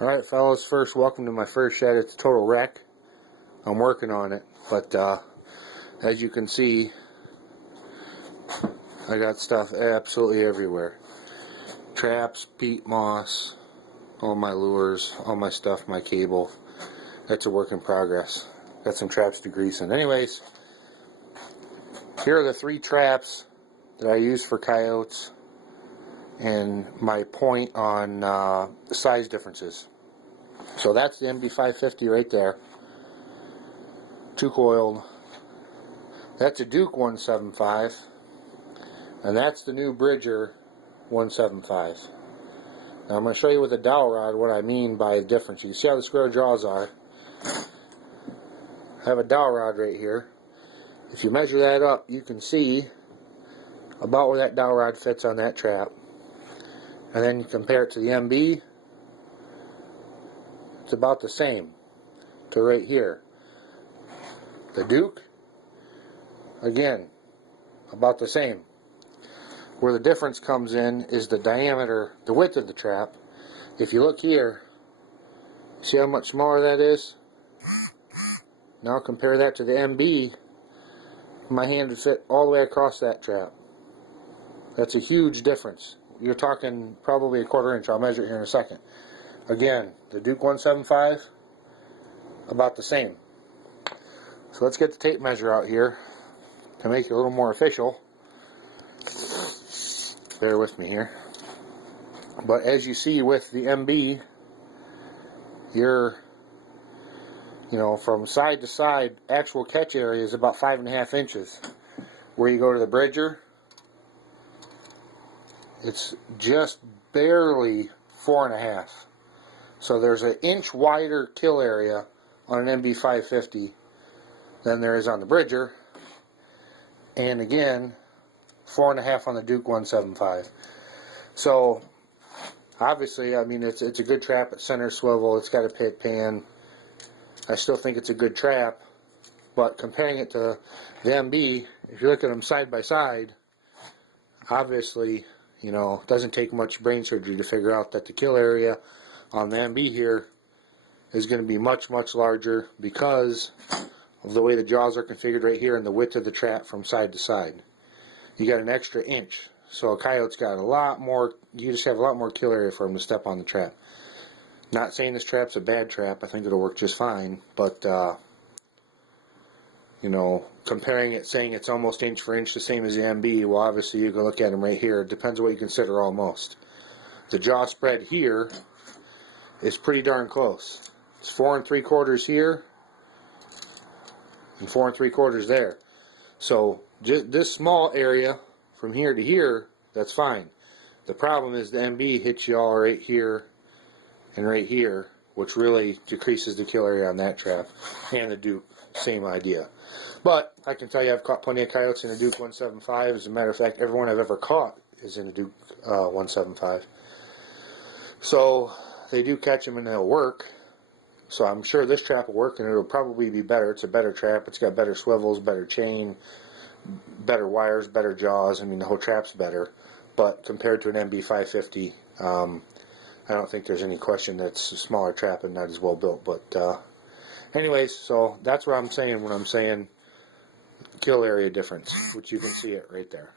Alright fellas, first welcome to my first shed. It's a total wreck. I'm working on it, but as you can see, I got stuff absolutely everywhere. Traps, peat moss, all my lures, all my stuff, my cable. That's a work in progress. Got some traps to grease in. Anyways, here are the 3 traps that I use for coyotes and my point on the size differences. So that's the MB550 right there, 2-coiled. That's a Duke 175, and that's the new Bridger 175. Now I'm going to show you with a dowel rod what I mean by the difference. You can see how the square jaws are. I have a dowel rod right here. If you measure that up, you can see about where that dowel rod fits on that trap. And then you compare it to the MB, it's about the same to right here. The Duke, again, about the same. Where the difference comes in is the diameter, the width of the trap. If you look here, see how much smaller that is? Now compare that to the MB, my hand would fit all the way across that trap. That's a huge difference. You're talking probably a 1/4 inch. I'll measure it here in a second. Again, the Duke 175, about the same. So let's get the tape measure out here to make it a little more official. Bear with me here. But as you see with the MB, you're, from side to side, actual catch area is about 5.5 inches. Where you go to the Bridger, it's just barely 4.5. So there's an inch wider kill area on an MB550 than there is on the Bridger, and again 4.5 on the Duke 175. So obviously, I mean, it's a good trap. It's center swivel. It's got a pit pan. I still think it's a good trap, but comparing it to the MB, if you look at them side by side, obviously, it doesn't take much brain surgery to figure out that the kill area on the MB here is going to be much, much larger because of the way the jaws are configured right here and the width of the trap from side to side. You got an extra inch, so a coyote's got a lot more, you just have a lot more kill area for him to step on the trap. Not saying this trap's a bad trap, I think it'll work just fine, but comparing it, saying it's almost inch for inch the same as the MB, well, obviously you can look at them right here. It depends on what you consider almost. The jaw spread here is pretty darn close. It's 4 3/4 here and 4 3/4 there. So just this small area from here to here, that's fine. The problem is the MB hits you all right here and right here, which really decreases the kill area on that trap. And the Duke, same idea. But I can tell you I've caught plenty of coyotes in a Duke 175. As a matter of fact, everyone I've ever caught is in a Duke 175. So they do catch them and they'll work. So I'm sure this trap will work and it'll probably be better. It's a better trap. It's got better swivels, better chain, better wires, better jaws. I mean, the whole trap's better. But compared to an MB550, I don't think there's any question that it's a smaller trap and not as well built. But anyways, so that's what I'm saying when I'm saying kill area difference, which you can see it right there.